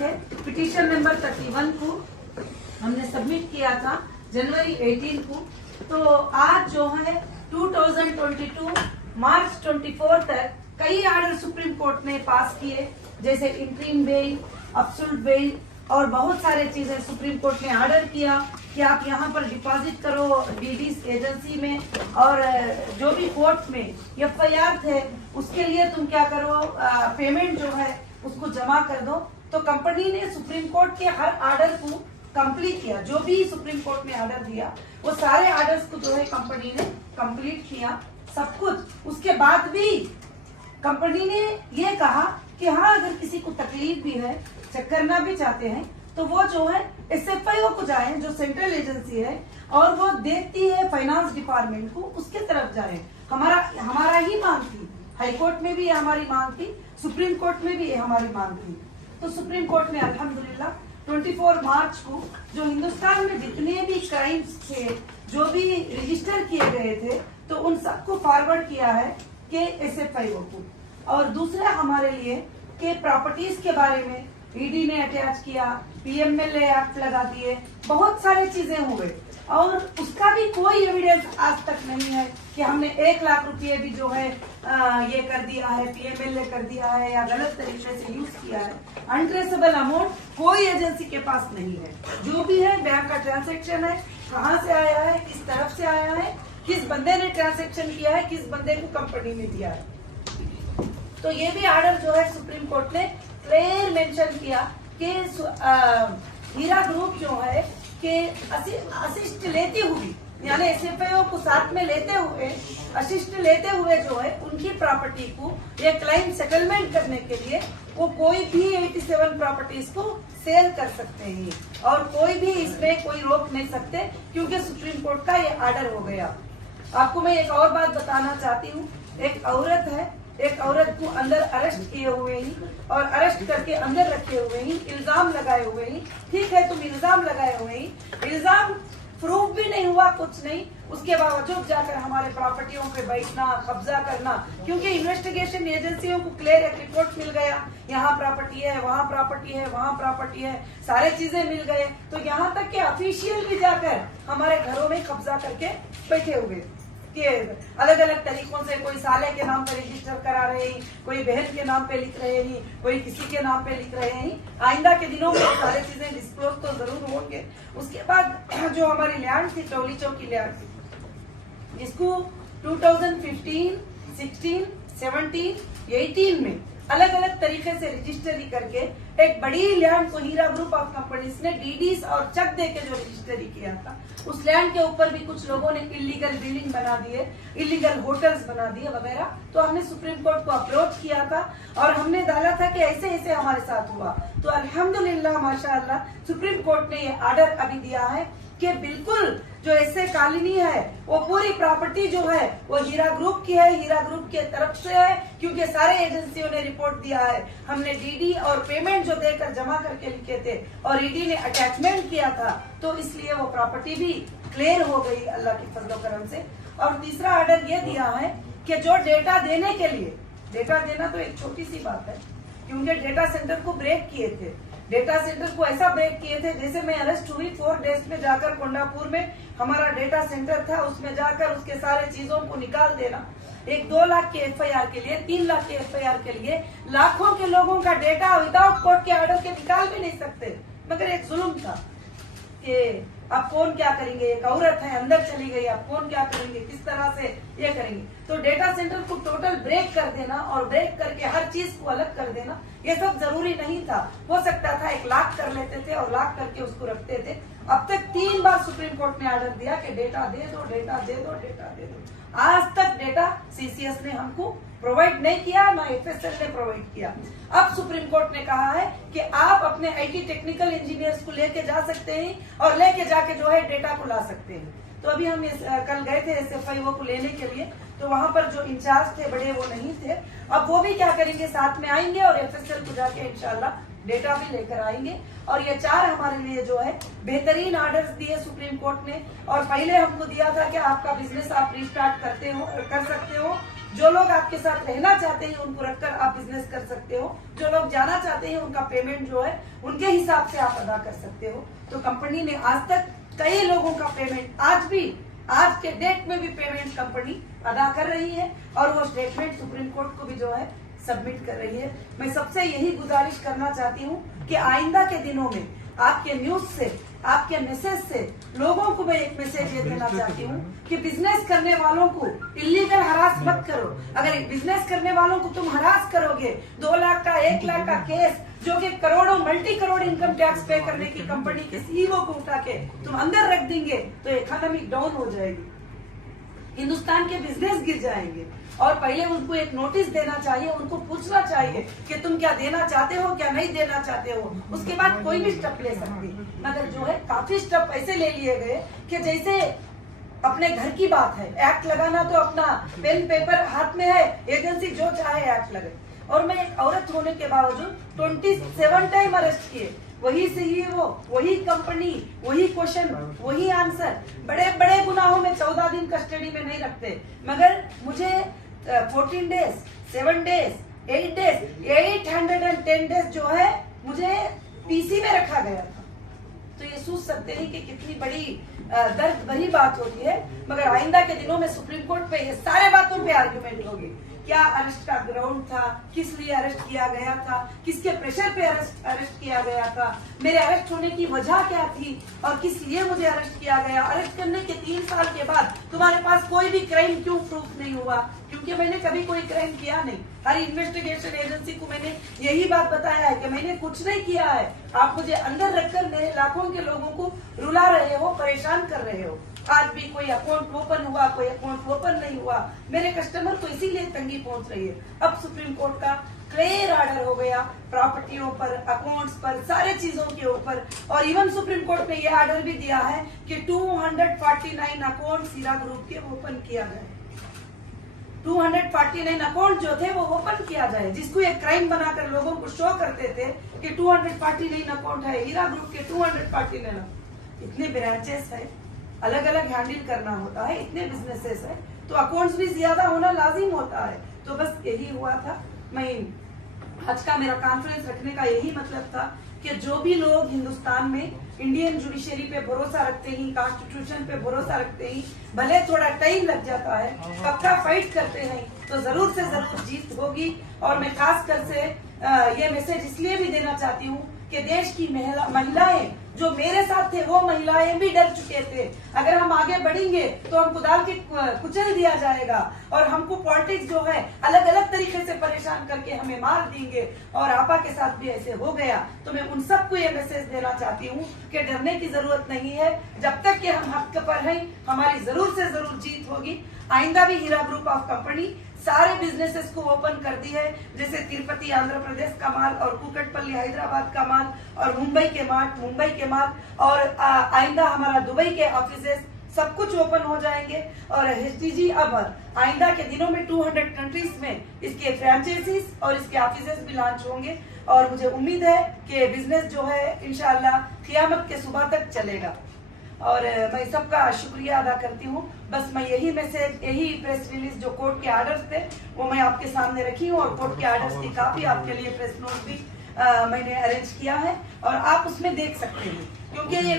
थे। Petition number 31 को हमने सबमिट किया था जनवरी 18 को। तो आज जो है 2022 मार्च 24 तक कई ऑर्डर सुप्रीम कोर्ट ने पास किए, जैसे इंटरिम बेल, अब्सोल्यूट बेल और बहुत सारे चीजें सुप्रीम कोर्ट ने ऑर्डर किया कि आप यहाँ पर डिपॉजिट करो डीडीज एजेंसी में, और जो भी कोर्ट में एफआईआर थे उसके लिए तुम क्या करो, पेमेंट जो है उसको जमा कर दो। तो कंपनी ने सुप्रीम कोर्ट के हर ऑर्डर को कंप्लीट किया, जो भी सुप्रीम कोर्ट ने ऑर्डर दिया वो सारे ऑर्डर्स को जो है कंपनी ने कंप्लीट किया सब कुछ। उसके बाद भी कंपनी ने ये कहा कि हाँ, अगर किसी को तकलीफ भी है, चेक करना भी चाहते हैं, तो वो जो है एसएफआईओ को जाए, जो सेंट्रल एजेंसी है और वो देखती है फाइनेंस डिपार्टमेंट को, उसके तरफ जाए। हमारा ही मांग थी, हाई कोर्ट में भी हमारी मांग थी, सुप्रीम कोर्ट में भी हमारी मांग थी। तो सुप्रीम कोर्ट ने अल्हम्दुलिल्लाह 24 मार्च को जो हिंदुस्तान में जितने भी क्राइम्स थे, जो भी रजिस्टर किए गए थे, तो उन सबको फॉरवर्ड किया है कि एसएफआईओ को। और दूसरा हमारे लिए कि प्रॉपर्टीज के बारे में ईडी ने अटैच किया, पीएमएलए एक्ट लगा दिए, बहुत सारे चीजें हुए और उसका भी कोई एविडेंस आज तक नहीं है कि हमने 1 लाख रुपये भी जो है ये कर दिया है, पीएमएलए कर दिया है या गलत तरीके से यूज किया है। अनट्रेसेबल अमाउंट कोई एजेंसी के पास नहीं है। जो भी है बैंक का ट्रांजैक्शन है, कहाँ से आया है, किस तरफ से आया है, किस बंदे ने ट्रांजैक्शन किया है, किस बंदे को कंपनी ने दिया है। तो ये भी ऑर्डर जो है सुप्रीम कोर्ट ने क्लियर मेंशन किया कि हीरा ग्रुप जो है कि असिस्ट लेते हुए, यानी एसएफआईओ को साथ में लेते हुए, असिस्ट लेते हुए जो है उनकी प्रॉपर्टी को ये क्लाइम सेटलमेंट करने के लिए वो कोई भी 87 प्रॉपर्टीज को सेल कर सकते हैं और कोई भी इसमें कोई रोक नहीं सकते, क्योंकि सुप्रीम कोर्ट का ये ऑर्डर हो गया। आपको मैं एक और बात बताना चाहती हूँ। एक औरत है, एक औरत को अंदर अरेस्ट किए हुए ही और अरेस्ट करके अंदर रखे हुए ही, इल्जाम लगाए हुए ही। ठीक है, तुम इल्जाम लगाए हुए ही, इल्जाम प्रूफ भी नहीं हुआ, कुछ नहीं, उसके बावजूद जाकर हमारे प्रॉपर्टियों पे बैठना, कब्जा करना, क्योंकि इन्वेस्टिगेशन एजेंसियों को क्लियर एक रिपोर्ट मिल गया, यहाँ प्रॉपर्टी है, वहाँ प्रॉपर्टी है, वहाँ प्रॉपर्टी है, सारे चीजें मिल गए। तो यहाँ तक कि ऑफिशियल भी जाकर हमारे घरों में कब्जा करके बैठे हुए कि अलग अलग तरीकों से, कोई साले के नाम पे रजिस्टर करा रहे हैं, कोई बहन के नाम पे लिख रहे हैं, कोई किसी के नाम पे लिख रहे हैं। आइंदा के दिनों में सारी चीजें डिस्क्लोज तो जरूर होंगे। उसके बाद जो हमारी लैंड थी, टोली चौकी लैंड थी, जिसको 2015, 16, 17, 18 में अलग अलग तरीके से रजिस्टरी करके एक बड़ी लैंड को हीरा ग्रुप ऑफ कंपनीज ने डीडीज और चेक दे के जो रजिस्टरी किया था, उस लैंड के ऊपर भी कुछ लोगों ने इलीगल बिल्डिंग बना दिए, इलीगल होटल्स बना दिए वगैरह। तो हमने सुप्रीम कोर्ट को अप्रोच किया था और हमने डाला था कि ऐसे ऐसे हमारे साथ हुआ। तो अल्हम्दुलिल्लाह माशाअल्लाह सुप्रीम कोर्ट ने ये ऑर्डर अभी दिया है कि बिल्कुल जो ऐसे कॉलोनी है वो पूरी प्रॉपर्टी जो है वो हीरा ग्रुप की है, हीरा ग्रुप के तरफ से है, क्योंकि सारे एजेंसियों ने रिपोर्ट दिया है। हमने डीडी और पेमेंट जो देकर जमा करके लिखे थे और ईडी ने अटैचमेंट किया था, तो इसलिए वो प्रॉपर्टी भी क्लियर हो गई अल्लाह की फजलो करम से। और तीसरा ऑर्डर ये दिया है कि जो डेटा देने के लिए, डेटा देना तो एक छोटी सी बात है, क्योंकि डेटा सेंटर को ब्रेक किए थे, डेटा सेंटर को ऐसा ब्रेक किए थे जैसे मैं अरेस्ट हुई 4 डेज में जाकर कोंडापुर में हमारा डेटा सेंटर था, उसमें जाकर उसके सारे चीजों को निकाल देना। 1-2 लाख के एफआईआर के लिए, 3 लाख के एफआईआर के लिए लाखों के लोगों का डेटा विदाउट कोर्ट के ऑर्डर के निकाल भी नहीं सकते। मगर एक जुल्म था कि अब कौन क्या करेंगे, एक औरत है अंदर चली गई, अब कौन क्या करेंगे, किस तरह से ये करेंगे। तो डेटा सेंटर को टोटल ब्रेक कर देना और ब्रेक करके हर चीज को अलग कर देना, ये सब जरूरी नहीं था। हो सकता था 1 लाख कर लेते थे और लाख करके उसको रखते थे। अब तक 3 बार सुप्रीम कोर्ट ने ऑर्डर दिया कि डेटा दे दो, डेटा दे दो, डेटा दे दो। आज तक डेटा सीसीएस ने हमको प्रोवाइड नहीं किया, ना एफएसएल ने प्रोवाइड किया। अब सुप्रीम कोर्ट ने कहा है कि आप अपने आईटी टेक्निकल इंजीनियर्स को लेके जा सकते हैं और लेके जाके जो है डेटा को ला सकते हैं। तो अभी हम कल गए थे एसएफआईओ को लेने के लिए, तो वहां पर जो इंचार्ज थे बड़े वो नहीं थे। अब वो भी क्या करेंगे, साथ में आएंगे और एफएसएल को जाके इंशाल्लाह डेटा भी लेकर आएंगे। और ये 4 हमारे लिए जो है बेहतरीन ऑर्डर्स दिए सुप्रीम कोर्ट ने। और पहले हमको दिया था कि आपका बिजनेस आप रिस्टार्ट कर सकते हो। जो लोग आपके साथ रहना चाहते हैं उनको रखकर आप बिजनेस कर सकते हो। जो लोग जाना चाहते हैं उनका पेमेंट जो है उनके हिसाब से आप अदा कर सकते हो। तो कंपनी ने आज तक कई लोगों का पेमेंट आज के डेट में भी पेमेंट कंपनी अदा कर रही है और वो स्टेटमेंट सुप्रीम कोर्ट को भी जो है सबमिट कर रही है। मैं सबसे यही गुजारिश करना चाहती हूँ कि आइंदा के दिनों में आपके न्यूज से, आपके मैसेज से लोगों को मैं एक मैसेज ये देना चाहती हूँ कि बिजनेस करने वालों को इलीगल हरास मत करो। अगर बिजनेस करने वालों को तुम हरास करोगे, 2 लाख का 1 लाख का केस जो कि करोड़ों मल्टी करोड़ इनकम टैक्स पे करने की कंपनी के सीईओ को उठा के तुम अंदर रख देंगे तो इकोनॉमी डाउन हो जाएगी, हिंदुस्तान के बिजनेस गिर जाएंगे। और पहले उनको एक नोटिस देना चाहिए, उनको पूछना चाहिए कि तुम क्या देना चाहते हो, क्या नहीं देना चाहते हो, उसके बाद कोई भी स्टेप ले सकती। मगर जो है काफी स्टेप ऐसे ले लिए गए कि जैसे अपने घर की बात है। एक्ट लगाना तो अपना पेन पेपर हाथ में है, एजेंसी जो चाहे एक्ट लगे। और मैं एक औरत होने के बावजूद 27 टाइम अरेस्ट किए, वही सीईओ, वही कंपनी, वही क्वेश्चन, वही आंसर। बड़े बड़े गुनाहों में 14 दिन कस्टडी में नहीं रखते, मगर मुझे 14 डेज, 7 डेज, 8 डेज, 810 डेज जो है मुझे पीसी में रखा गया था। तो ये सोच सकते हैं कि कितनी बड़ी दर्द भरी बात होती है। मगर आइंदा के दिनों में सुप्रीम कोर्ट पे ये सारे बातों पे आर्गुमेंट होगी। क्या अरेस्ट का ग्राउंड था, किस लिए अरेस्ट किया गया था, किसके प्रेशर पे अरेस्ट किया गया था, मेरे अरेस्ट होने की वजह क्या थी और किस लिए मुझे अरेस्ट किया गया। अरेस्ट करने के 3 साल के बाद तुम्हारे पास कोई भी क्राइम क्यों प्रूफ नहीं हुआ? क्योंकि मैंने कभी कोई क्राइम किया नहीं। हर इन्वेस्टिगेशन एजेंसी को मैंने यही बात बताया है कि मैंने कुछ नहीं किया है। आप मुझे अंदर रखकर मेरे लाखों के लोगों को रुला रहे हो, परेशान कर रहे हो। आज भी कोई अकाउंट ओपन हुआ, कोई अकाउंट ओपन नहीं हुआ, मेरे कस्टमर को इसीलिए तंगी पहुंच रही है। अब सुप्रीम कोर्ट का क्लियर ऑर्डर हो गया प्रॉपर्टियों पर, अकाउंट्स पर, सारे चीजों के ऊपर। और इवन सुप्रीम कोर्ट ने यह ऑर्डर भी दिया है कि 249 अकाउंट हीरा ग्रुप के ओपन किया जाए। 249 अकाउंट जो थे वो ओपन किया जाए, जिसको एक क्राइम बनाकर लोगों को शो करते थे कि 249 अकाउंट है हीरा ग्रुप के। 249 इतने ब्रांचेस है, अलग अलग हैंडल करना होता है, इतने बिजनेसेस है, तो अकाउंट्स भी ज्यादा होना लाजिम होता है। तो बस यही हुआ था। मैं आज का मेरा कॉन्फ्रेंस रखने का यही मतलब था कि जो भी लोग हिंदुस्तान में इंडियन जुडिशरी पे भरोसा रखते हैं, कॉन्स्टिट्यूशन पे भरोसा रखते हैं, भले थोड़ा टाइम लग जाता है, पक्का फाइट करते हैं तो जरूर से जरूर जीत होगी। और मैं खासकर से ये मैसेज इसलिए भी देना चाहती हूँ कि देश की महिलाएं जो मेरे साथ थे वो महिलाएं भी डर चुके थे। अगर हम आगे बढ़ेंगे तो हमको डाल के कुचल दिया जाएगा और हमको पॉलिटिक्स जो है अलग अलग तरीके से परेशान करके हमें मार देंगे। और आपा के साथ भी ऐसे हो गया। तो मैं उन सबको ये मैसेज देना चाहती हूँ कि डरने की जरूरत नहीं है। जब तक कि हम हक पर हैं हमारी जरूर से जरूर जीत होगी। आइंदा भी हीरा ग्रुप ऑफ कंपनी सारे बिजनेसेस को ओपन कर दी है, जैसे तिरुपति आंध्र प्रदेश का माल और कुकटपल्ली हैदराबाद का माल और मुंबई के माल और आइंदा हमारा दुबई के ऑफिसेस सब कुछ ओपन हो जाएंगे। और एचडीजी अब आइंदा के दिनों में 200 कंट्रीज में इसके फ्रेंचाइजीज और इसके ऑफिसेस भी लॉन्च होंगे। और मुझे उम्मीद है कि बिजनेस जो है इंशाल्लाह क़यामत के सुबह तक चलेगा। और मैं सबका शुक्रिया अदा करती हूँ। बस मैं यही मैसेज, यही प्रेस रिलीज जो कोर्ट के ऑर्डर्स थे वो मैं आपके सामने रखी हूँ और कोर्ट के ऑर्डर्स की कापी आपके लिए प्रेस नोट भी मैंने अरेंज किया है और आप उसमें देख सकते हैं। क्योंकि ये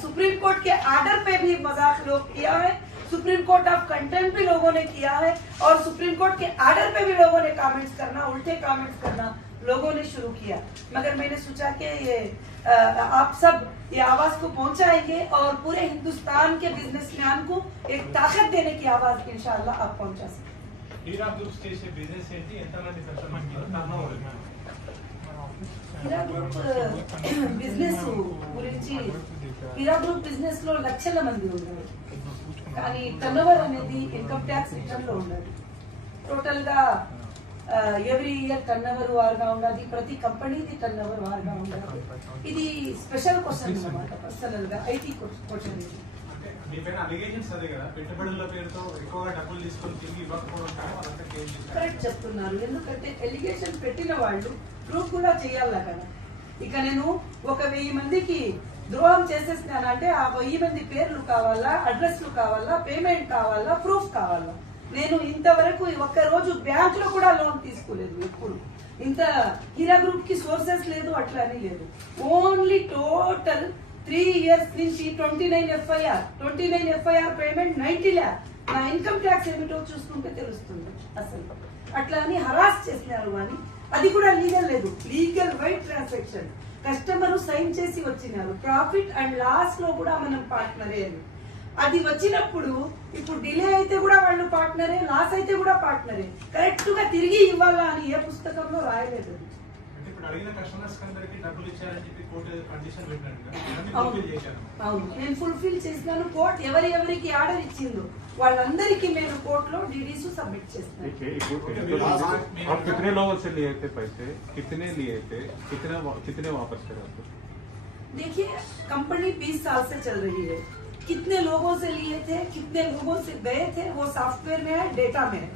सुप्रीम कोर्ट के ऑर्डर पे भी मजाक लोग किया है, सुप्रीम कोर्ट ऑफ कंटेम्प्ट भी लोगों ने किया है और सुप्रीम कोर्ट के ऑर्डर पे भी लोगों ने कमेंट्स करना, उल्टे कमेंट्स करना लोगों ने शुरू किया। मगर मैंने सोचा कि ये आप सब ये आवाज को पहुंचाएंगे और पूरे हिंदुस्तान के बिजनेसमैन को एक ताकत देने की आवाज इंशाल्लाह आप पहुंचा सकते। हीरा ग्रुप చేసే బిజినెస్ ఏంటి, ఎంతమంది కస్టమర్స్ టర్నోవర్? हीरा ग्रुप బిజినెస్ గురించి हीरा ग्रुप బిజినెస్ లో లక్షల మంది ఉన్నారు, కానీ టర్నోవర్ అనేది ఇన్కమ్ ట్యాక్స్ రిటర్న్ లో ఉన్నది. టోటల్ గా ఎవ్రీ ఇయర్ టర్నోవర్ వారుగా ఉన్నది, ప్రతి కంపెనీది టర్నోవర్ వారుగా ఉన్నది. ఇది స్పెషల్ క్వశ్చన్ అన్నమాట, పర్సనల్ గా ఐటీ క్వశ్చన్. ఇది మీపైన అలిగేషన్స్ అదే కదా, పెట్టుబడుల పేరుతో ఎక్కువగా డబ్బులు తీసుకొని తిరిగి ఇవ్వకపోవడం కానీ అదంతా కేసు కరెక్ట్ చెప్తున్నారు. ఎందుకంటే ఎలిగేషన్ పెట్టిన వాళ్ళు ప్రూఫ్ కూడా చేయాలా కదా. ఇక నేను 1000 మందికి ద్రోహం చేసేసినాను అంటే ఆ 1000 మంది పేర్లు కావాలా, అడ్రస్లు కావాలా, పేమెంట్ కావాలా, ప్రూఫ్ కావాలా. నేను ఇంతవరకు ఒక్క రోజు బ్యాంక్ లో కూడా లోన్ తీసుకోలేదు ఎప్పుడు. ఇంత హీరా గ్రూప్ కి సోర్సెస్ లేదు, అట్లా అని లేదు. ఓన్లీ టోటల్ 3 years నుంచి 29 ఎఫ్ఐఆర్ పేమెంట్ 90 lakh. నా ఇన్కమ్ ట్యాక్స్ ఏమిటో చూసుకుంటే తెలుస్తుంది అసలు. అట్లా అని హరాస్ చేసినారు కానీ అది కూడా లీగల్ లేదు. Legal white transaction customer sign చేసి వచ్చినారు. ప్రాఫిట్ అండ్ లాస్ లో కూడా మనం పార్ట్నరే అని. అది వచ్చినప్పుడు ఇప్పుడు డిలే అయితే కూడా వాళ్ళు పార్ట్నరే, లాస్ అయితే కూడా పార్ట్నరే. కరెక్ట్ గా తిరిగి ఇవ్వాలా అని ఏ పుస్తకంలో రాయలేదు. అడిగిన కస్టమర్స్ అందరికి డబ్బులు ఇచ్చారని చెప్పి కోర్టు కండిషన్ పెట్టినట్టుగా అవును, నేను ఫుల్ఫిల్ చేసినాను. కోర్టు ఎవరికి ఆర్డర్ ఇచ్చిందో వాళ్ళందరికీ నేను కోర్టులో డీడీస్ सबमिट చేస్తాను. आप कितने लोगों से लिए थे पैसे, कितने लिए थे, कितने वापस करे आपको? देखिए कंपनी 20 साल से चल रही है. कितने लोगों से लिए थे, कितने लोगों से गए थे, वो सॉफ्टवेयर में है, डेटा में है.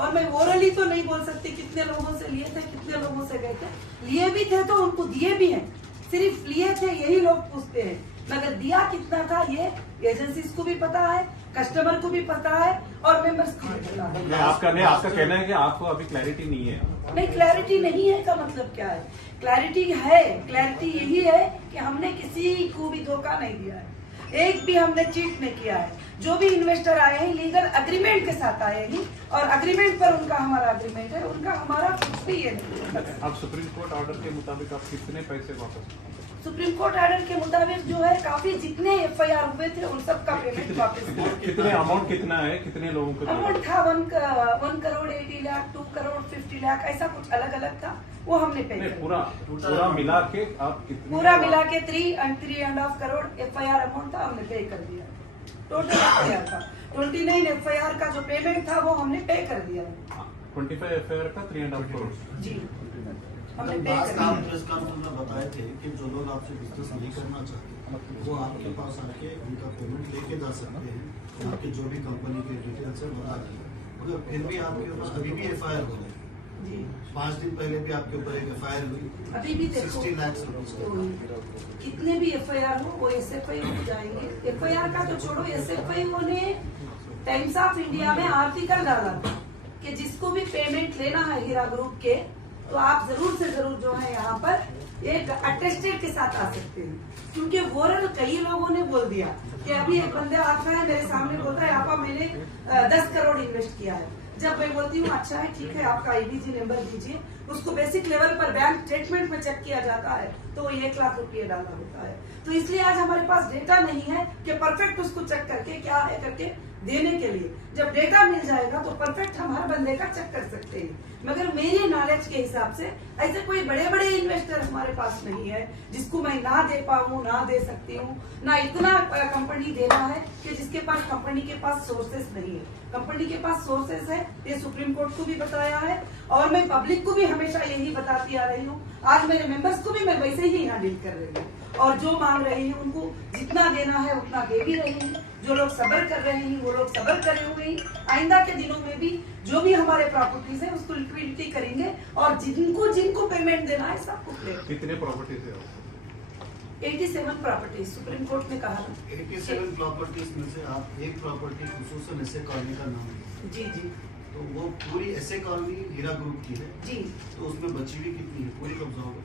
और मैं ओरली तो नहीं बोल सकती कितने लोगों से लिए थे, कितने लोगों से गए थे. लिए भी थे तो उनको दिए भी हैं. सिर्फ लिए थे यही लोग पूछते हैं, मगर दिया कितना था ये एजेंसीज को भी पता है, कस्टमर को भी पता है और मेंबर्स को भी पता है. आपका कहना है कि आपको अभी क्लैरिटी नहीं है. नहीं, क्लैरिटी नहीं है का मतलब क्या है? क्लैरिटी है. क्लैरिटी यही है कि हमने किसी को भी धोखा नहीं दिया है, एक भी हमने चीट नहीं किया है. जो भी इन्वेस्टर आए हैं लीगल अग्रीमेंट के साथ आए हैं और अग्रीमेंट पर उनका हमारा अग्रीमेंट है, उनका हमारा कुछ भी ये नहीं. अब सुप्रीम कोर्ट ऑर्डर के मुताबिक आप कितने पैसे वापस? सुप्रीम कोर्ट ऑर्डर के मुताबिक जो है काफी जितने एफआईआर हुए थे उन सब का पेमेंट वापस. कितने अमाउंट कितना है, कितने लोगों को? अमाउंट था 1 करोड़ 80 लाख, 2 करोड़ 50 लाख, ऐसा कुछ अलग अलग था. वो हमने पे किया. पूरा मिला के आप कितने? पूरा मिला के 3.5 करोड़ एफआईआर अमाउंट था, हमने पे कर दिया. टोटल एफआईआर था 29 एफआईआर का जो पेमेंट था वो हमने पे कर दिया. 25 एफआईआर का 3.5 करोड़ जी हमने पे कर दिया. प्रेस कॉन्फ्रेंस में बताए थे कि जो लोग आपसे बिजनेस नहीं करना चाहते वो आपके पास आके उनका पेमेंट लेके जा सकते हैं. आपके जो भी कंपनी के डिटेल्स है बता दें. मगर फिर भी आपके ऊपर अभी भी एफआईआर हो रही है. 5 दिन पहले भी आपके ऊपर एक एफआईआर हुई. अभी भी देखो 60 लाख रुपीज. कितने भी एफआईआर हो वो एसएफआई हो जाएंगे. एफआईआर का तो छोड़ो, एसएफआई ने टाइम्स ऑफ इंडिया में आर्टिकल डाला था कि जिसको भी पेमेंट लेना है हीरा ग्रुप के तो आप जरूर से जरूर जो है यहाँ पर एक अटेस्टेड के साथ आ सकते हैं. क्योंकि वोरल कई लोगों ने बोल दिया कि अभी एक बंदा आता है मेरे सामने बोलता है आपा मैंने 10 करोड़ इन्वेस्ट किया है. जब मैं बोलती हूँ अच्छा है ठीक है आपका आईबीजी नंबर दीजिए, उसको बेसिक लेवल पर बैंक स्टेटमेंट में चेक किया जाता है तो 1 लाख रुपये डालना होता है. तो इसलिए आज हमारे पास डेटा नहीं है कि परफेक्ट उसको चेक करके क्या है करके देने के लिए. जब डेटा मिल जाएगा तो परफेक्ट हम हर बंदे का चेक कर सकते हैं. मगर मेरे नॉलेज के हिसाब से ऐसे कोई बड़े बड़े इन्वेस्टर हमारे पास नहीं है जिसको मैं ना दे पाऊँ, ना दे सकती हूँ, ना इतना कंपनी देना है कि जिसके पास कंपनी के पास सोर्सेस नहीं है. कंपनी के पास सोर्सेस है, ये सुप्रीम कोर्ट को भी बताया है और मैं पब्लिक को भी हमेशा यही बताती आ रही हूँ. आज मेरे मेंबर्स को भी मैं वैसे ही यहाँ डील कर रही हूँ और जो मांग रही है उनको जितना देना है उतना दे भी रही हूँ. जो लोग सब्र कर रहे हैं वो लोग सब्र करे हुए हैं. आइंदा के दिनों में भी जो भी हमारे प्रॉपर्टीज है उसको लिक्विडिटी करेंगे और जिनको पेमेंट देना है सबको दे. कितने प्रॉपर्टीज है? 87 प्रॉपर्टीज सुप्रीम कोर्ट ने कहा. 87 प्रॉपर्टीज में से आप एक प्रॉपर्टी खुसूसन एसए कॉलोनी का नाम है. जी जी तो वो पूरी एसए कॉलोनी हीरा ग्रुप की है. जी तो उसमें बची हुई कितनी है? पूरी कब्जा होगा?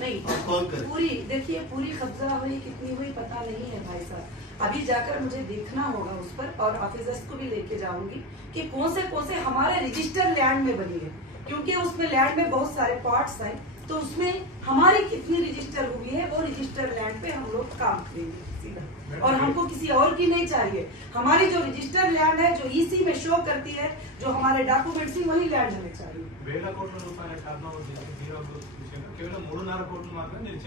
नहीं आप कौन करे? पूरी देखिए पूरी कब्जा हुई कितनी हुई पता नहीं है भाई साहब. अभी जाकर मुझे देखना होगा उस पर और ऑफिसर्स को भी लेके जाऊंगी कि कौन से हमारे रजिस्टर लैंड में बनी है. क्योंकि उसमें लैंड में बहुत सारे पार्ट्स हैं तो उसमें हमारी कितनी रजिस्टर हुई है वो रजिस्टर लैंड पे हम लोग काम करेंगे सीधा. और हमको किसी और की नहीं चाहिए. हमारी जो रजिस्टर लैंड है जो ईसी में शो करती है जो हमारे डॉक्यूमेंट्स वही लैंड हमें चाहिए. 1000 కోట్ల రూపాయల టర్నోవర్ హీరో గ్రూప్ విషయంలో కేవలం 3.5 కోట్లు మాత్రమే నేను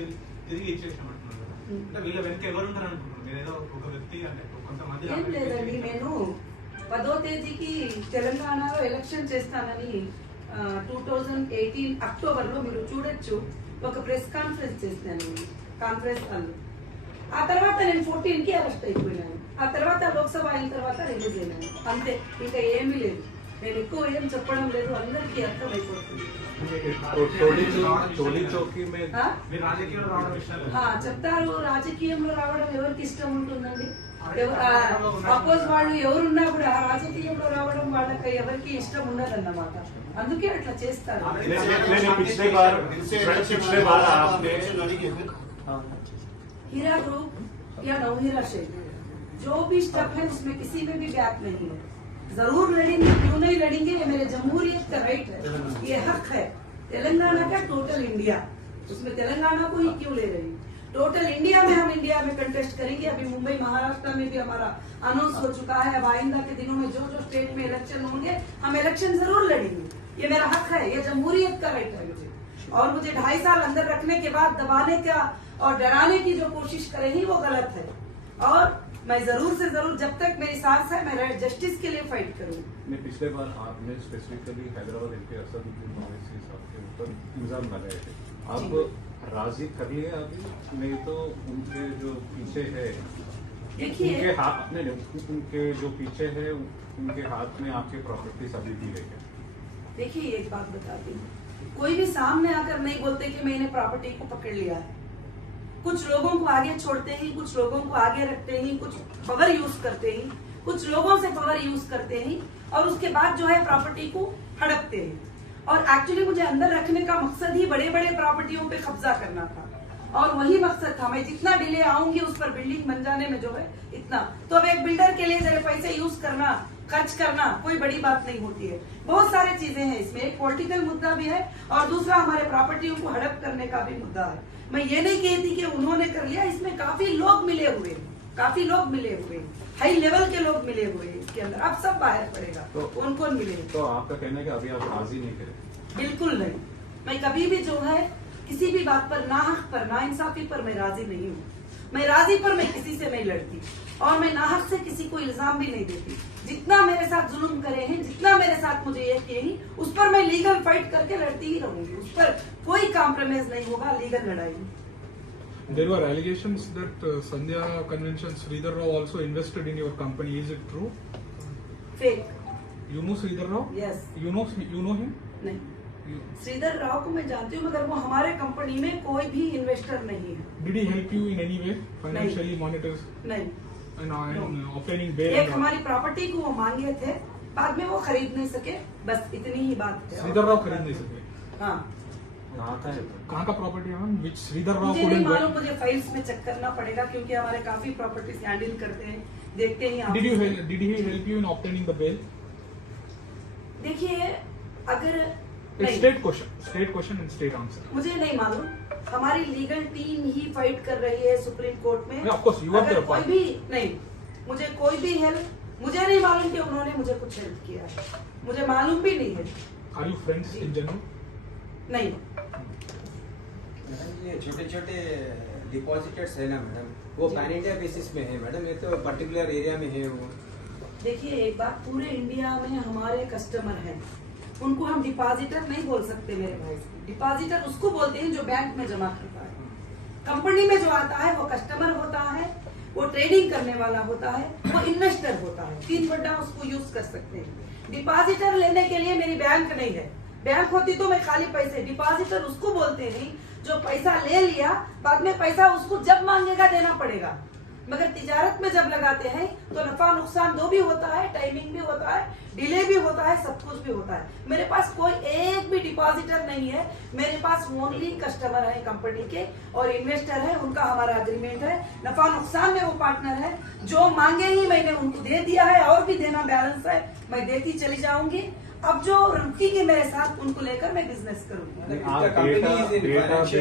తిరిగి ఇచ్చేసామంటున్నాను. అంటే వీళ్ళ వెనక ఎవరు ఉంటారు అనుకుంటున్నారు? మీరు ఏదో ఒక వ్యక్తి అంటే కొంతమంది ఏం లేదండి, నేను 10వ తేదీకి తెలంగాణలో ఎలక్షన్ చేస్తానని 2018 అక్టోబర్లో మీరు చూడొచ్చు ఒక ప్రెస్ కాన్ఫరెన్స్ చేసినాను కాన్ఫరెన్స్ హాల్లో. ఆ తర్వాత నేను 14కి అరెస్ట్ అయిపోయినాను. ఆ తర్వాత లోక్సభ అయిన తర్వాత రిలీజ్ అయినాను. అంతే, ఇంకా ఏమీ లేదు. నేను ఎక్కువ ఏం చెప్పడం లేదు, అందరికీ అర్థమైపోతుంది. टोली चौकी में ఆ? మీరు రాజకీయాలు రావడం ఇష్టం లేదు. చెప్తారు రాజకీయంలో రావడం ఎవరికి ఇష్టం ఉంటుందండి? అపోజ్ వాళ్ళు ఎవరున్నా కూడా రాజకీయంలో రావడం వాళ్ళకి ఎవరికి ఇష్టం ఉండదన్నమాట. అందుకే అట్లా చేస్తారు. पिछले बार आपने हीरा ग्रुप या नवहीरा शेख जो भी स्टेप है उसमें किसी में भी गैप नहीं है. जरूर लड़ेंगे, क्यों नहीं लड़ेंगे? ये मेरे जमहूरियत का राइट है, ये हक है. तेलंगाना का टोटल इंडिया, उसमें तेलंगाना को ही क्यों ले रही? टोटल इंडिया में हम इंडिया में कंटेस्ट करेंगे. अभी मुंबई महाराष्ट्र में भी हमारा अनाउंस हो चुका है. अब आइंदा के दिनों में जो जो स्टेट में इलेक्शन होंगे हम इलेक्शन जरूर लड़ेंगे. ये मेरा हक है, ये जमहूरियत का राइट है मुझे. और मुझे 2.5 साल अंदर रखने के बाद दबाने का और डराने की जो कोशिश करेंगी वो गलत है. और मैं जरूर से जरूर जब तक मेरी सांस है मैं जस्टिस के लिए फाइट करूंगी. मैं पिछले बार आपने स्पेसिफिकली हैदराबाद एमपी असदुद्दीन ओवैसी साहब के ऊपर इल्जाम लगाए थे. अब राजी कर लिए अभी? नहीं तो उनके जो पीछे है, देखिए उनके हाथ नहीं, उनके जो पीछे है उनके हाथ में आपके प्रॉपर्टीज अभी भी है क्या? देखिए एक बात बताती हूँ, कोई भी सामने आकर नहीं बोलते कि मैंने प्रॉपर्टी को पकड़ लिया है. कुछ लोगों को आगे छोड़ते ही, कुछ लोगों को आगे रखते ही, कुछ पावर यूज करते ही, कुछ लोगों से पावर यूज करते ही और उसके बाद जो है प्रॉपर्टी को हड़पते हैं. और एक्चुअली मुझे अंदर रखने का मकसद ही बड़े बड़े प्रॉपर्टियों पे कब्जा करना था और वही मकसद था. मैं जितना डिले आऊंगी उस पर बिल्डिंग बन जाने में जो है इतना. तो अब एक बिल्डर के लिए जरा पैसे यूज करना, खर्च करना कोई बड़ी बात नहीं होती है. बहुत सारे चीजें हैं इसमें. एक पॉलिटिकल मुद्दा भी है और दूसरा हमारे प्रॉपर्टियों को हड़प करने का भी मुद्दा है. मैं ये नहीं कहती कि उन्होंने कर लिया, इसमें काफी लोग मिले हुए हैं, काफी लोग मिले हुए हैं, हाई लेवल के लोग मिले हुए हैं इसके अंदर. अब सब बाहर पड़ेगा तो कौन कौन मिले. तो आपका कहना है कि अभी आप राजी नहीं करें? बिल्कुल नहीं. मैं कभी भी जो है किसी भी बात पर नाहक पर नाइंसाफी पर मैं राजी नहीं हूँ. मैं राजी पर मैं किसी से नहीं लड़ती और मैं नाहक से किसी को इल्जाम भी नहीं देती. जितना मेरे साथ जुल्म करे हैं, जितना मेरे साथ मुझे ये किए हैं, उस पर मैं लीगल फाइट करके लड़ती ही रहूंगी. उस पर कोई कॉम्प्रोमाइज नहीं होगा. लीगल लड़ाई. There were allegations that Sandhya Convention Sridhar Rao also invested in your company. Is it true? Fake. You know Sridhar Rao? Yes. You know him? नहीं. You, श्रीधर राव को मैं जानती हूँ मगर वो हमारे कंपनी में कोई भी इन्वेस्टर नहीं है. did he help you in any way financially, monetary, नहीं. and obtaining bail? एक हमारी प्रॉपर्टी को वो मांगे थे, बाद में वो खरीद नहीं सके. बस इतनी ही बात है. Sridhar Rao खरीद नहीं सके. हाँ. कहाँ का प्रॉपर्टी है मैम? Which Sridhar Rao मुझे नहीं couldn't मालूम, buy? मुझे फाइल्स में चेक करना पड़ेगा क्योंकि हमारे काफी प्रॉपर्टीज हैंडल करते हैं, देखते हैं. Did he help you in obtaining the bail? देखिए अगर It's नहीं, state question and state answer. मुझे नहीं मालूम. हमारी लीगल टीम ही फाइट कर रही है सुप्रीम कोर्ट में. Yeah, of course, you are अगर their कोई part. भी नहीं, मुझे कोई भी हेल्प, मुझे नहीं मालूम कि उन्होंने मुझे कुछ हेल्प किया है. मुझे मालूम भी नहीं है. Are you friends in general? नहीं. मैडम ये छोटे छोटे डिपॉजिटर्स है ना मैडम, वो पैन इंडिया बेसिस में है मैडम, ये तो पर्टिकुलर एरिया में है वो. देखिए एक बात, पूरे इंडिया में हमारे कस्टमर हैं, उनको हम डिपॉजिटर नहीं बोल सकते मेरे भाई. डिपॉजिटर उसको बोलते हैं जो बैंक में जमा करता है. कंपनी में जो आता है वो कस्टमर होता है, वो ट्रेडिंग करने वाला होता है, वो इन्वेस्टर होता है. 3 वर्ड उसको यूज कर सकते हैं. डिपॉजिटर लेने के लिए मेरी बैंक नहीं है. बैंक होती तो मैं खाली पैसे. डिपॉजिटर उसको बोलते हैं जो पैसा ले लिया, बाद में पैसा उसको जब मांगेगा देना पड़ेगा. मगर तिजारत में जब लगाते हैं तो नफा नुकसान दो भी होता है, टाइमिंग भी होता है, डिले भी होता है, सब कुछ भी होता है. मेरे पास कोई एक भी डिपॉजिटर नहीं है. मेरे पास ओनली कस्टमर है कंपनी के और इन्वेस्टर है. उनका हमारा एग्रीमेंट है. नफा नुकसान में वो पार्टनर है. जो मांगे ही मैंने उनको दे दिया है और भी देना बैलेंस है. मैं देती चली जाऊंगी. अब जो रुकेंगे मेरे साथ उनको लेकर मैं बिजनेस करूंगी.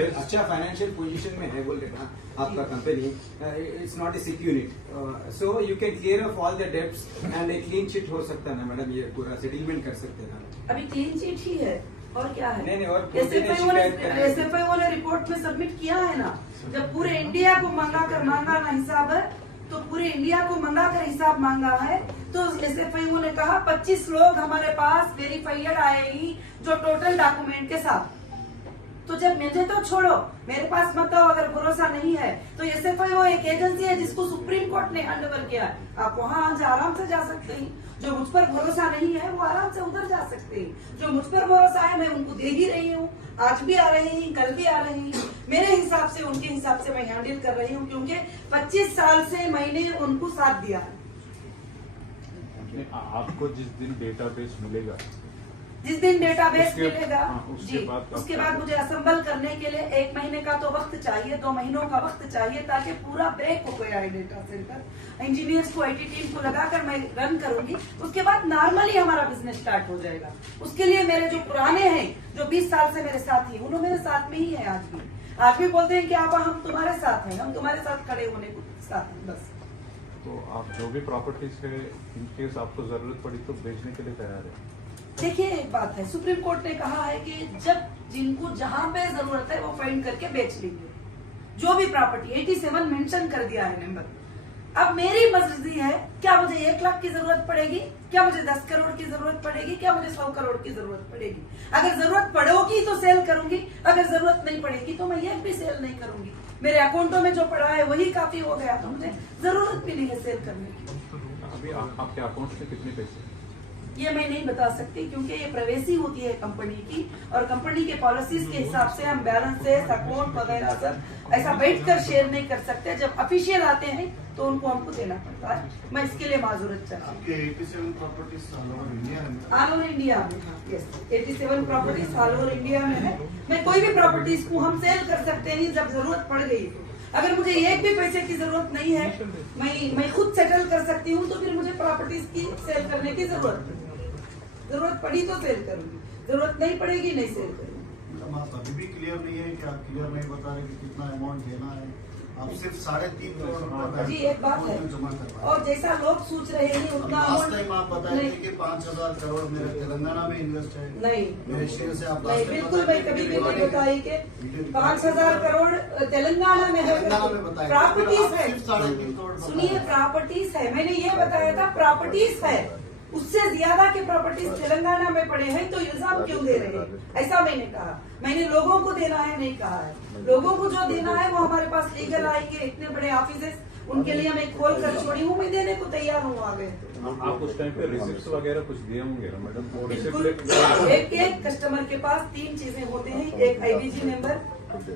अच्छा फाइनेंशियल पोजीशन में है बोल रहे ना आपका company. It's not a sick unit, so you can clear of all the debts and a clean chit हो सकता है ना मैडम. ये पूरा सेटलमेंट कर सकते हैं ना. अभी क्लीन चिट ही है और क्या है. नहीं, और SFIO ने रिपोर्ट में सबमिट किया है ना. जब पूरे इंडिया को मांगा ना हिसाब है तो पूरे इंडिया को मंगा कर हिसाब मांगा है. तो SFIO ने कहा 25 लोग हमारे पास वेरीफाइड आए ही जो टोटल डॉक्यूमेंट के साथ. तो जब मुझे तो छोड़ो, मेरे पास मत आओ अगर भरोसा नहीं है तो SFIO एक एजेंसी है जिसको सुप्रीम कोर्ट ने हैंड ओवर किया है। आप वहाँ आराम से जा सकते हैं। जो मुझ पर भरोसा नहीं है वो आराम से उधर जा सकते हैं। जो मुझ पर भरोसा है मैं उनको दे ही रही हूँ, आज भी आ रही हैं, कल भी आ रही हैं। मेरे हिसाब से उनके हिसाब से मैं हैंडल कर रही हूँ, क्योंकि 25 साल से मैंने उनको साथ दिया है। आपको जिस दिन डेटाबेस मिलेगा, जिस दिन डेटाबेस उसके- मिलेगा उसके जी, बाद उसके बाद मुझे असेंबल करने के लिए 1 महीने का तो वक्त चाहिए, 2 महीनों का वक्त चाहिए, ताकि पूरा ब्रेक हो गया है डेटा सेंटर। इंजीनियर्स को, IT टीम को लगाकर मैं रन करूंगी। उसके बाद नॉर्मली हमारा बिजनेस स्टार्ट हो जाएगा। उसके लिए मेरे जो पुराने हैं, जो 20 साल से मेरे साथ ही, उन्होंने मेरे साथ में ही है। आज भी बोलते हैं कि आप, हम तुम्हारे साथ हैं, हम तुम्हारे साथ खड़े होने को साथ हैं, बस। तो आप जो भी प्रॉपर्टीज है, इन केस आपको जरूरत पड़ी तो बेचने के लिए तैयार है। देखिए, एक बात है, सुप्रीम कोर्ट ने कहा है कि जब जिनको जहां पे जरूरत है वो फाइंड करके बेच लेंगे जो भी प्रॉपर्टी। 87 मेंशन कर दिया है नंबर। अब मेरी मर्जी है, क्या मुझे 1 लाख की जरूरत पड़ेगी, क्या मुझे 10 करोड़ की जरूरत पड़ेगी, क्या मुझे 100 करोड़ की जरूरत पड़ेगी। अगर जरूरत पड़ेगी तो सेल करूंगी, अगर जरूरत नहीं पड़ेगी तो मैं एक भी सेल नहीं करूंगी। मेरे अकाउंटों में जो पड़ा है वही काफी हो गया, तो मुझे जरूरत भी नहीं है सेल करने की। अभी आपके अकाउंट में कितने पैसे? ये मैं नहीं बता सकती, क्योंकि ये प्राइवेसी होती है कंपनी की, और कंपनी के पॉलिसीज के हिसाब से हम बैलेंसेस, अकाउंट वगैरह सब ऐसा बैठकर शेयर नहीं कर सकते। जब ऑफिशियल आते हैं तो उनको हमको देना पड़ता है। मैं इसके लिए माजूरत चाहती हूँ। आपके 87 प्रॉपर्टीज ऑल ओवर इंडिया है? ऑल ओवर इंडिया में, हाँ, yes, 87 properties all over India में है। मैं कोई भी प्रॉपर्टीज को हम सेल कर सकते हैं जब जरूरत पड़ गई। अगर मुझे एक भी पैसे की जरूरत नहीं है, मैं खुद सेटल कर सकती हूँ, तो फिर मुझे प्रॉपर्टीज की सेल करने की जरूरत नहीं। जरूरत पड़ी तो सेल करूंगी, जरूरत नहीं पड़ेगी नहीं सेल करूंगी। मतलब आप अभी भी क्लियर नहीं है कि आप क्लियर नहीं बता रहे कि कितना अमाउंट देना है। आप सिर्फ 3.5 करोड़ रुपए जी, एक बात है, जमा करवाए। और जैसा लोग सोच रहे हैं उतना लास्ट टाइम आप बताए थे नहीं, कि 5,000 करोड़ मेरे तेलंगाना में इन्वेस्ट है। नहीं, मेरे शेयर से आप नहीं, last time बिल्कुल बताए मैं थे कभी कि भी नहीं भिजवाने बताई के- कि 5,000 करोड़ तेलंगाना में है। तेलंगाना में बताया। प्रॉपर्टीज है, सिर्फ 3.5 करोड़ बताए। सुनिए, प्रॉपर्टीज है। मैंने ये बताया था प्रॉपर्टीज है, उससे ज्यादा के प्रॉपर्टीज तेलंगाना में पड़े हैं, तो इल्जाम क्यों दे रहे हैं, ऐसा मैंने कहा। मैंने लोगों को देना है नहीं कहा है। लोगों को जो देना है वो हमारे पास लीगल आएंगे, इतने बड़े ऑफिस उनके लिए मैं खोल कर छोड़ी हूँ, मैं देने को तैयार हूँ। आगे आप उस टाइम पे रिसिप्ट वगैरह कुछ दिए होंगे ना मैडम? वो बिल्कुल, रिसिप्ट एक कस्टमर के पास 3 चीजें होते हैं, एक IBG नंबर,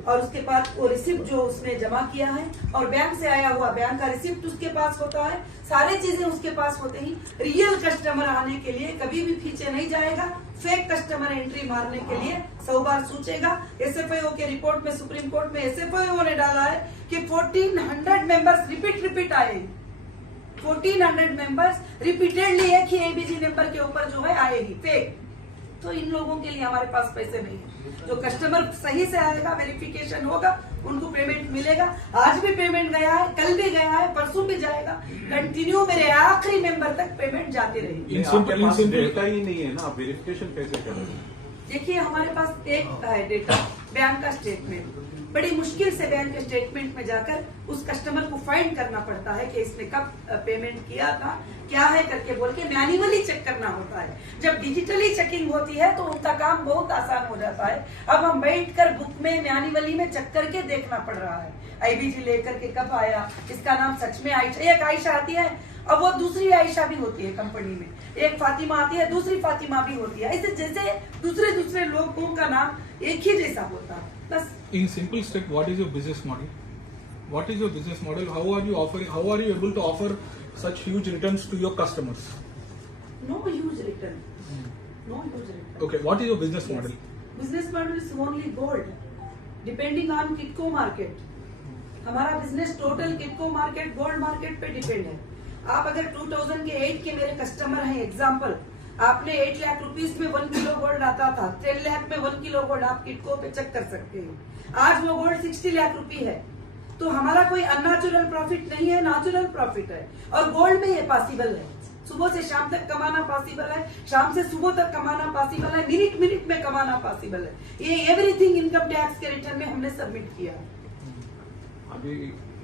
और उसके पास वो रिसिप्ट जो उसने जमा किया है, और बैंक से आया हुआ बैंक का रिसिप्ट उसके पास होता है। सारी चीजें उसके पास होते ही। रियल कस्टमर आने के लिए कभी भी पीछे नहीं जाएगा। फेक कस्टमर एंट्री मारने के लिए 100 बार सोचेगा। SFIO के रिपोर्ट में, सुप्रीम कोर्ट में SFIO ने डाला है कि 1400 मेंबर्स रिपीट आए। 1400 मेंबर्स रिपीटेडली एक ही ABG नंबर के ऊपर जो है आएगी फेक। तो इन लोगों के लिए हमारे पास पैसे नहीं है। जो कस्टमर सही से आएगा, वेरिफिकेशन होगा, उनको पेमेंट मिलेगा। आज भी पेमेंट गया है, कल भी गया है, परसों भी जाएगा। कंटिन्यू मेरे आखिरी मेंबर तक पेमेंट जाती रहेगी। आपके पास डेटा ही नहीं है ना, आप वेरिफिकेशन कैसे करेंगे? देखिए, हमारे पास एक है डेटा, बैंक का स्टेटमेंट। बड़ी मुश्किल से बैंक के स्टेटमेंट में जाकर उस कस्टमर को फाइंड करना पड़ता है कि इसने कब पेमेंट किया था, क्या है करके बोल के मैन्युअली चेक करना होता है। जब डिजिटली चेकिंग होती है तो उनका काम बहुत आसान हो जाता है। अब हम बैठकर बुक में मैन्युअली में चेक करके देखना पड़ रहा है। IBG लेकर के कब आया, इसका नाम सच में आयशा, एक आयशा आती है, अब वो दूसरी आयशा भी होती है कंपनी में, एक फातिमा आती है, दूसरी फातिमा भी होती है। ऐसे जैसे दूसरे लोगों का नाम एक ही जैसा होता है, बस। In simple step, what is your business model? What is your business model? How are you offering? How are you able to offer such huge returns to your customers? No huge return. No huge return. Okay, what is your business model? Business model is only gold, depending on Kitco market. हमारा business total Kitco market, gold market पे depend है। आप अगर 2008 के मेरे customer हैं, example, आपने 8 lakh rupees में 1 किलो गोल्ड आता था, 10 लाख में 1 किलो गोल्ड आप किटको पे चेक कर सकते हैं। आज वो गोल्ड 60 लाख रुपए है। तो हमारा कोई अननेचुरल प्रॉफिट नहीं है, नेचुरल प्रॉफिट है। और गोल्ड में ये पॉसिबल है, सुबह से शाम तक कमाना पॉसिबल है, शाम से सुबह तक कमाना पॉसिबल है, मिनट में कमाना पॉसिबल है। ये एवरीथिंग इनकम टैक्स के रिटर्न में हमने सबमिट किया। अभी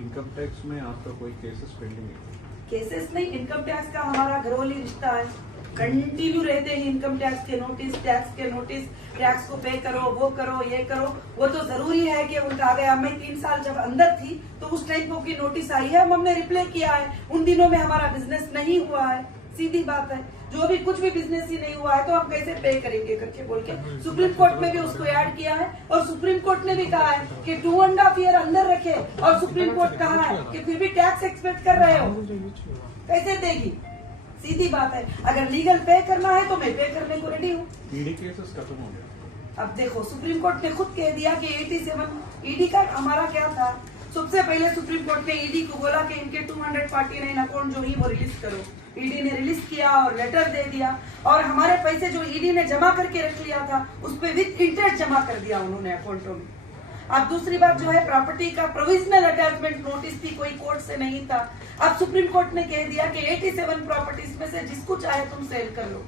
इनकम टैक्स में आपका कोई केसेस पेंडिंग है? केसेस नहीं, इनकम टैक्स का हमारा घरोली रिश्ता है, कंटिन्यू रहते हैं इनकम टैक्स के नोटिस, टैक्स को पे करो, वो करो, ये करो। वो तो जरूरी है कि उनका आ गया। मैं 3 साल जब अंदर थी तो उस टाइम को की नोटिस आई है, हमने रिप्लाई किया है। उन दिनों में हमारा बिजनेस नहीं हुआ है, सीधी बात है। जो भी कुछ भी बिजनेस ही नहीं हुआ है तो हम कैसे पे करेंगे करके बोल के सुप्रीम कोर्ट में भी उसको ऐड किया है। और सुप्रीम कोर्ट ने भी कहा है कि 2.5 ईयर अंदर रखे, और सुप्रीम कोर्ट कहा है कि फिर भी टैक्स एक्सपेक्ट कर रहे हो, कैसे देगी? सीधी बात है। अगर लीगल पे करना है तो मैं पे करने को रेडी हूँ। ईडी केसेस खत्म हो गया। अब देखो सुप्रीम कोर्ट ने खुद कह दिया कि 87 ईडी का हमारा क्या था। सबसे पहले सुप्रीम कोर्ट ने ईडी को बोला कि इनके 249 अकाउंट जो ही वो रिलीज करो। ईडी ने रिलीज किया और लेटर दे दिया, और हमारे पैसे जो ईडी ने जमा करके रख लिया था उस पर विद इंटरेस्ट जमा कर दिया उन्होंने अकाउंटों में। अब दूसरी बात जो है, प्रॉपर्टी का प्रोविजनल अटैचमेंट नोटिस थी, कोई कोर्ट से नहीं था। अब सुप्रीम कोर्ट ने कह दिया कि 87 प्रॉपर्टीज में से जिसको चाहे तुम सेल कर लो,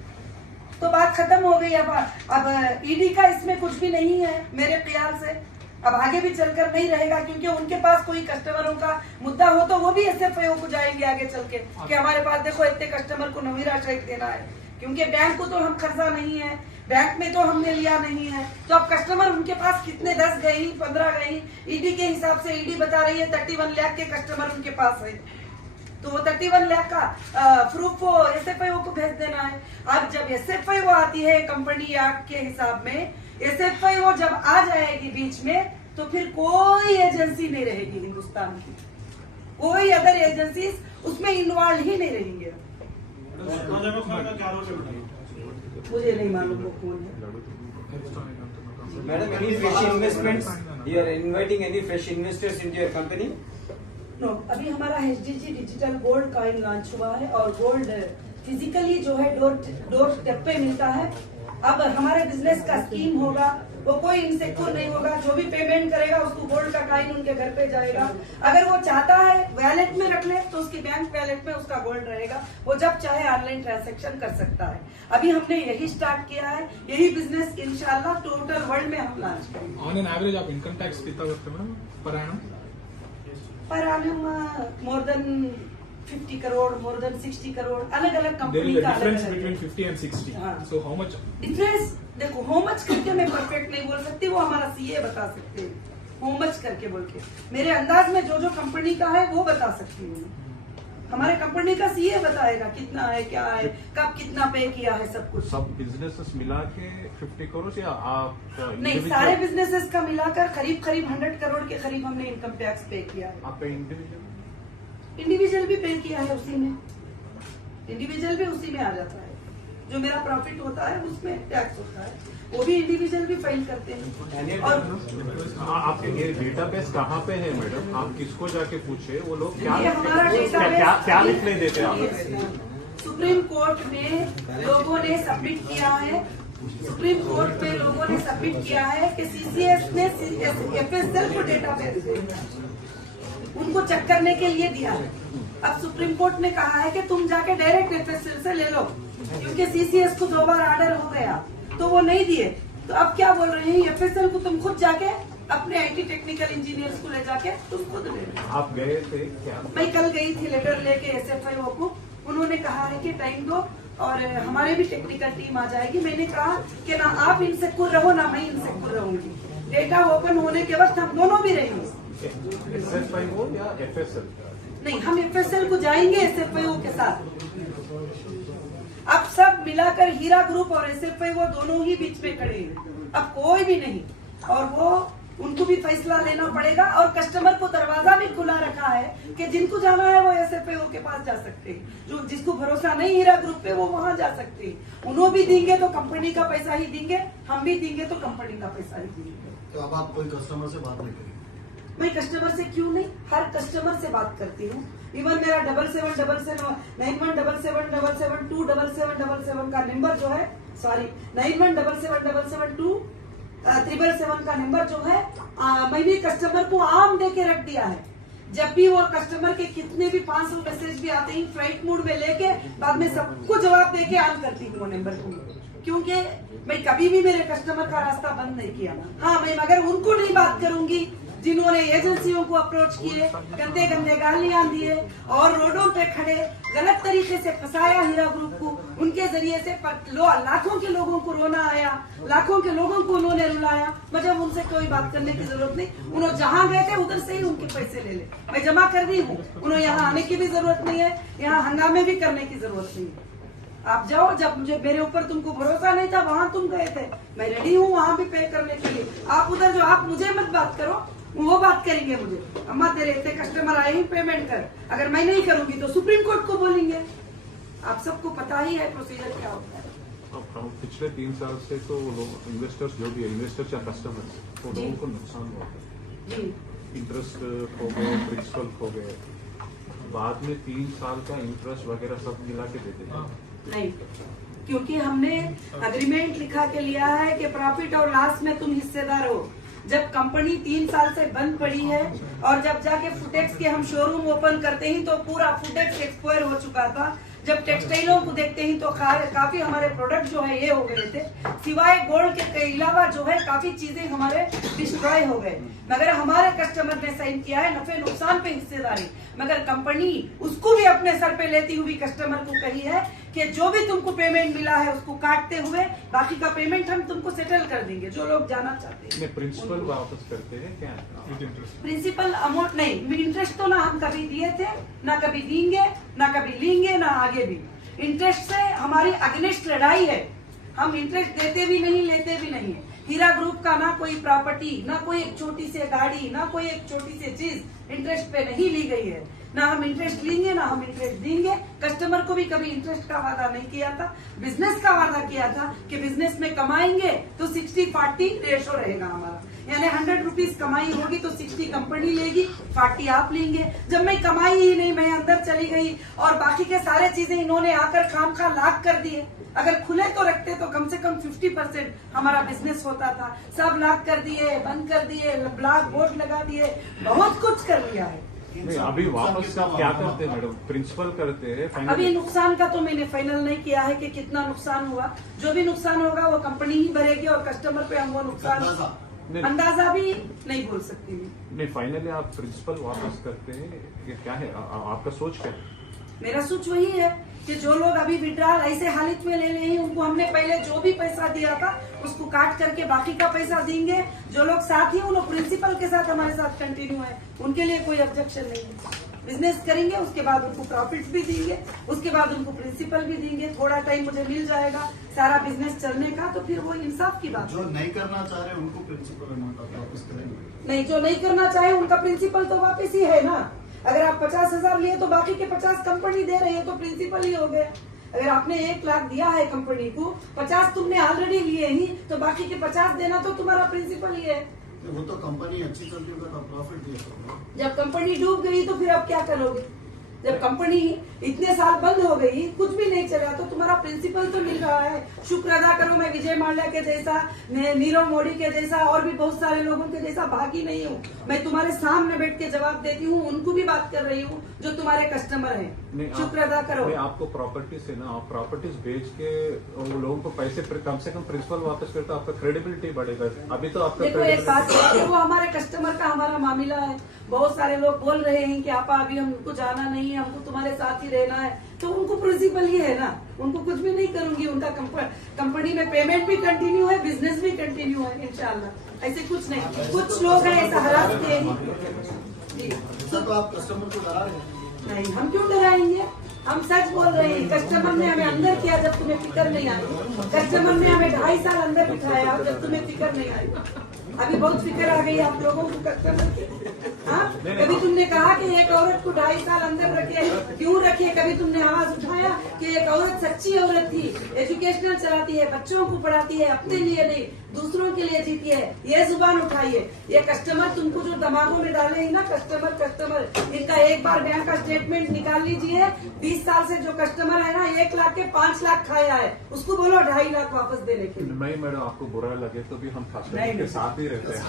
तो बात खत्म हो गई। अब ईडी का इसमें कुछ भी नहीं है मेरे ख्याल से। अब आगे भी चलकर नहीं रहेगा, क्योंकि उनके पास कोई कस्टमरों का मुद्दा हो तो वो भी SFIO को जाएंगे आगे चल के कि हमारे पास देखो इतने कस्टमर को नवीरा चेक देना है, क्योंकि बैंक को तो हम खर्चा नहीं है, बैंक में तो हमने लिया नहीं है। तो अब कस्टमर उनके पास कितने 10 गई 15 गई, ईडी के हिसाब से ईडी बता रही है 31 लाख के कस्टमर उनके पास है, तो वो 31 लाख का प्रूफ वो SFIO को भेज देना है। अब जब SFIO आती है कंपनी एक्ट के हिसाब में, SFIO जब आ जाएगी बीच में तो फिर कोई एजेंसी नहीं रहेगी हिंदुस्तान की, कोई अदर एजेंसी उसमें इन्वॉल्व ही नहीं रहेंगे। मुझे नहीं मालूम वो कौन है। Madam, any fresh investments? You are inviting any fresh investors into your company? No, अभी हमारा HDG digital gold coin launch हुआ है, और गोल्ड फिजिकली जो है डोर स्टेप पे मिलता है। अब हमारे बिजनेस का स्कीम होगा, वो कोई इनसिक्योर नहीं होगा। जो भी पेमेंट करेगा उसको गोल्ड का कॉइन उनके घर पे जाएगा। अगर वो चाहता है वैलेट में रख ले तो उसकी बैंक वैलेट में उसका गोल्ड रहेगा, वो जब चाहे ऑनलाइन ट्रांजैक्शन कर सकता है। अभी हमने यही स्टार्ट किया है, यही बिजनेस इंशाल्लाह टोटल वर्ल्ड में हम लॉन्च करेंगे। ऑन एन एवरेज आप इनकम टैक्स कितना करते हैं पर एनम? पर annum more than 50 crore, more than 60 crore, अलग अलग There कंपनी is a का अलग difference अलग between 50 and 60. हाँ। So how much? डिफरेंस देखो, हाउ मच करके मैं परफेक्ट नहीं बोल सकती, वो हमारा CA बता सकते हैं हाउ मच करके बोल के। मेरे अंदाज में जो कंपनी का है वो बता सकती हूँ। हमारे कंपनी का CA बताएगा कितना है, क्या है, कब कितना पे किया है, सब कुछ। सब बिजनेसेस मिला के 50 करोड़ या आप नहीं, individual- सारे बिजनेसेस का मिलाकर करीब 100 करोड़ के करीब हमने इनकम टैक्स पे किया है। आप पे इंडिविजुअल इंडिविजुअल भी पे किया है, उसी में इंडिविजुअल भी उसी में आ जाता है। जो मेरा प्रॉफिट होता है उसमें टैक्स होता है, वो भी इंडिविजुअल भी फाइल करते हैं। और आपके ये डेटाबेस कहाँ पे है मैडम? आप किसको जाके पूछे, वो लोग क्या ये हमारा क्या डेटाबेस रिप्लाई देते हैं आप? सुप्रीम कोर्ट में लोगों ने सबमिट किया है, सुप्रीम कोर्ट में लोगों ने सबमिट किया है कि CCS ने FSL को डेटाबेस उनको चेक करने के लिए दिया है। अब सुप्रीम कोर्ट ने कहा है कि तुम जाके डायरेक्ट FSL से ले लो, क्योंकि CCS को 2 बार ऑर्डर हो गया तो वो नहीं दिए। तो अब क्या बोल रहे हैं, FSL को तुम खुद जाके अपने IT टेक्निकल इंजीनियर्स को ले जाके तुम खुद ले लो। आप गए थे क्या? मैं कल गई थी लेटर लेके SFIO को, उन्होंने कहा है कि टाइम दो और हमारे भी टेक्निकल टीम आ जाएगी। मैंने कहा कि ना आप इनसिक्योर रहो ना मैं इनसिक्योर रहूंगी, डेटा ओपन होने के वक्त हम दोनों भी रहेंगे। SFIO या FSL? नहीं, हम FSL को जाएंगे SFIO के साथ। अब सब मिलाकर हीरा ग्रुप और SFIO दोनों ही बीच में खड़े हैं, अब कोई भी नहीं। और वो उनको भी फैसला लेना पड़ेगा, और कस्टमर को दरवाजा भी खुला रखा है कि जिनको जाना है वो SFIO के पास जा सकते हैं। जो जिसको भरोसा नहीं हीरा ग्रुप पे वो वहां जा सकते हैं। उन्होंने भी देंगे तो कंपनी का पैसा ही देंगे, हम भी देंगे तो कंपनी का पैसा ही देंगे। तो अब आप कोई कस्टमर से बात नहीं करेंगे? मैं कस्टमर से क्यों नहीं, हर कस्टमर से बात करती हूँ। इवन मेरा 91777777 का नंबर जो है, सॉरी 9177772777 का नंबर जो है, मैंने कस्टमर को आम दे के रख दिया है। जब भी वो कस्टमर के कितने भी 500 मैसेज भी आते हैं, फ्लाइट मोड में लेके बाद में सबको जवाब दे के ऑन करती हूँ वो नंबर को, क्योंकि मैं कभी भी मेरे कस्टमर का रास्ता बंद नहीं किया। हाँ, मैं मगर उनको नहीं बात करूंगी जिन्होंने एजेंसियों को अप्रोच किए, गंदे गंदे गालियां दिए और रोडों पे खड़े गलत तरीके से फंसाया हीरा ग्रुप को, उनके जरिए से लाखों के लोगों को रोना आया, लाखों के लोगों को उन्होंने रुलाया। मुझे उनसे कोई बात करने की जरूरत नहीं, उन्होंने जहाँ गए थे उधर से ही उनके पैसे ले ले, मैं जमा कर दी हूँ, उन्हें यहाँ आने की भी जरूरत नहीं है, यहाँ हंगामे भी करने की जरूरत नहीं है। आप जाओ, जब मुझे मेरे ऊपर तुमको भरोसा नहीं था वहाँ तुम गए थे, मैं रेडी हूँ वहाँ भी पे करने के लिए। आप उधर जो आप मुझे मत बात करो, वो बात करेंगे मुझे, अम्मा तेरे इतने कस्टमर आए ही पेमेंट कर, अगर मैं नहीं करूंगी तो सुप्रीम कोर्ट को बोलेंगे। आप सबको पता ही है प्रोसीजर क्या होता है। अब पिछले 3 साल से तो लोग इन्वेस्टर्स जो भी है, इन्वेस्टर्स या कस्टमर्स, तो जी। लोगों को नुकसान हुआ है, जी इंटरेस्ट खो गए, प्रिंसिपल खो गए, बाद में 3 साल का इंटरेस्ट वगैरह सब मिला के देते हैं। नहीं, क्योंकि हमने अग्रीमेंट लिखा के लिया है कि प्रॉफिट और लॉस में तुम हिस्सेदार हो। जब कंपनी 3 साल से बंद पड़ी है और जब जाके फुटेक्स के हम शोरूम ओपन करते ही तो पूरा फुटेक्स एक्सपायर हो चुका था। जब टेक्सटाइलों को देखते ही तो काफी हमारे प्रोडक्ट जो है ये हो गए थे, सिवाय गोल्ड के अलावा जो है काफी चीजें हमारे डिस्ट्रॉय हो गए। मगर हमारे कस्टमर ने साइन किया है नफे नुकसान पे हिस्सेदारी, मगर कंपनी उसको भी अपने सर पे लेती हुई कस्टमर को कही है कि जो भी तुमको पेमेंट मिला है उसको काटते हुए बाकी का पेमेंट हम तुमको सेटल कर देंगे, जो लोग जाना चाहते हैं। प्रिंसिपल वापस करते हैं क्या? प्रिंसिपल अमाउंट नहीं, इंटरेस्ट तो ना हम कभी दिए थे, ना कभी देंगे, ना कभी लेंगे, ना आगे भी। इंटरेस्ट से हमारी अगेंस्ट लड़ाई है, हम इंटरेस्ट देते भी नहीं लेते भी नहीं है। हीरा ग्रुप का ना कोई प्रॉपर्टी, ना कोई एक छोटी सी गाड़ी, ना कोई एक छोटी सी चीज इंटरेस्ट पे नहीं ली गई है। ना हम इंटरेस्ट लेंगे, ना हम इंटरेस्ट देंगे। कस्टमर को भी कभी इंटरेस्ट का वादा नहीं किया था, बिजनेस का वादा किया था कि बिजनेस में कमाएंगे तो 60-40 रेशो रहेगा हमारा, यानी 100 रुपीज कमाई होगी तो 60 कंपनी लेगी, 40 आप लेंगे। जब मैं कमाई ही नहीं, मैं अंदर चली गई और बाकी के सारे चीजें इन्होंने आकर खाम खा लाख कर दिए। अगर खुले तो रखते तो कम से कम 50% हमारा बिजनेस होता था, सब लाख कर दिए, बंद कर दिए, ब्लैक बोर्ड लगा दिए, बहुत कुछ कर लिया है। नहीं, अभी वापस आप क्या करते हैं मैडम? प्रिंसिपल करते हैं फाइनल? अभी नुकसान का तो मैंने फाइनल नहीं किया है कि कितना नुकसान हुआ, जो भी नुकसान होगा वो कंपनी ही भरेगी और कस्टमर पे हम वो नुकसान अंदाजा भी नहीं बोल सकती मैं। नहीं, फाइनली आप प्रिंसिपल वापस करते हैं, ये क्या है आपका सोच क्या है? मेरा सोच वही है कि जो लोग अभी विड्रॉल ऐसे हालत में ले रहे हैं उनको हमने पहले जो भी पैसा दिया था उसको काट करके बाकी का पैसा देंगे। जो लोग साथ ही, वो लोग प्रिंसिपल के साथ हमारे साथ कंटिन्यू है, उनके लिए कोई ऑब्जेक्शन नहीं है। बिजनेस करेंगे, उसके बाद उनको प्रॉफिट भी देंगे, उसके बाद उनको प्रिंसिपल भी देंगे। थोड़ा टाइम मुझे मिल जाएगा सारा बिजनेस चलने का, तो फिर वो इंसाफ की बात है। जो नहीं करना चाह रहे उनको प्रिंसिपल अमाउंट वापस करेंगे। नहीं, जो नहीं करना चाहे उनका प्रिंसिपल तो वापस ही है ना। अगर आप 50,000 लिए तो बाकी के 50 कंपनी दे रही है तो प्रिंसिपल ही हो गया। अगर आपने 1 लाख दिया है कंपनी को, 50 तुमने ऑलरेडी लिए ही, तो बाकी के 50 देना तो तुम्हारा प्रिंसिपल ही है। वो तो कंपनी अच्छी चलती होगा तो प्रॉफिट दिया। जब कंपनी डूब गई तो फिर आप क्या करोगे? जब कंपनी इतने साल बंद हो गई, कुछ भी नहीं चला, तो तुम्हारा प्रिंसिपल तो मिल रहा है। शुक्र अदा करो, मैं विजय माल्या के जैसा, नीरव मोदी के जैसा और भी बहुत सारे लोगों के जैसा भागी नहीं हूँ। मैं तुम्हारे सामने बैठ के जवाब देती हूँ, उनको भी बात कर रही हूँ जो तुम्हारे कस्टमर हैं। शुक्र अदा करो। आपको प्रॉपर्टी से ना, आप प्रॉपर्टीज बेच के वो लोगों को पैसे कम से कम प्रिंसिपल वापस करते, आपका क्रेडिबिलिटी बढ़ेगा। अभी तो आपका देखो एक बात है, वो हमारे कस्टमर का हमारा मामला है। बहुत सारे लोग बोल रहे हैं कि आपा अभी हमको जाना नहीं है, हमको तुम्हारे साथ ही रहना है, तो उनको प्रिंसिपल ही है ना, उनको कुछ भी नहीं करूंगी। उनका कंपनी में पेमेंट भी कंटिन्यू है, बिजनेस भी कंटिन्यू है इंशाल्लाह। ऐसे कुछ नहीं, कुछ लोग हैं ऐसा हरासते हैं जी। तो आप कस्टमर को डरा रहे हैं? नहीं, हम क्यों डराएंगे? हम सच बोल रहे हैं। कस्टमर ने हमें अंदर किया जब तुम्हें फिक्र नहीं आई। कस्टमर ने हमें 2.5 साल अंदर बिठाया जब तुम्हें फिक्र नहीं आई। अभी बहुत फिक्र आ गई आप लोगों को कस्टमर की। हाँ, कभी तुमने कहा कि एक औरत को 2.5 साल अंदर रखे, क्यों रखे? कभी तुमने आवाज उठाया कि एक औरत सच्ची औरत थी, एजुकेशनल चलाती है, बच्चों को पढ़ाती है, अपने लिए नहीं दूसरों के लिए जीती है, ये जुबान उठाइए। ये कस्टमर तुमको जो दिमागों में डाले हैं ना, कस्टमर इनका एक बार बैंक का स्टेटमेंट निकाल लीजिए। 20 साल से जो कस्टमर है ना, 1 लाख के 5 लाख खाया है, उसको बोलो 2.5 लाख वापस देने के लिए। नहीं मैडम, आपको बुरा लगे तो भी हम कस्टमर नहीं, के साथ ही रहते हैं।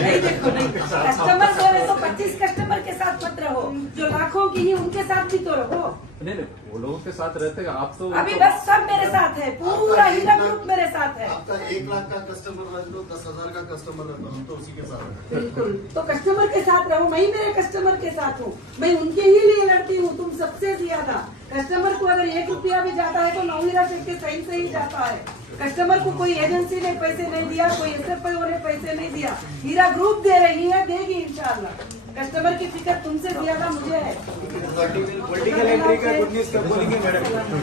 नहीं देखो, नहीं कस्टमर बोले तो 25 कस्टमर के साथ मत रहो, जो लाखों की ही उनके साथ भी तो रहो। नहीं वो लोगों के साथ रहते हैं आप तो अभी बस सब मेरे साथ है, पूरा हीरा ग्रुप मेरे साथ है। आपका 1 लाख का कस्टमर रह लो, 10,000 का कस्टमर रहता हूँ तो उसी के साथ है। बिल्कुल, तो कस्टमर के साथ रहो, मैं ही मेरे कस्टमर के साथ हूँ, मैं उनके ही लिए लड़ती हूँ, तुम सबसे ज्यादा। कस्टमर को अगर 1 रुपया भी जाता है तो नवहीरा शेख के साइन से ही जाता है। कस्टमर को कोई एजेंसी ने पैसे नहीं दिया, कोई SFIO ने पैसे नहीं दिया, हीरा ग्रुप दे रही है, देगी इंशाल्लाह। कस्टमर की फिक्र तुमसे ज्यादा मुझे है। वर्टिकल एंट्री का गुड न्यूज कब बोलेंगे मैडम?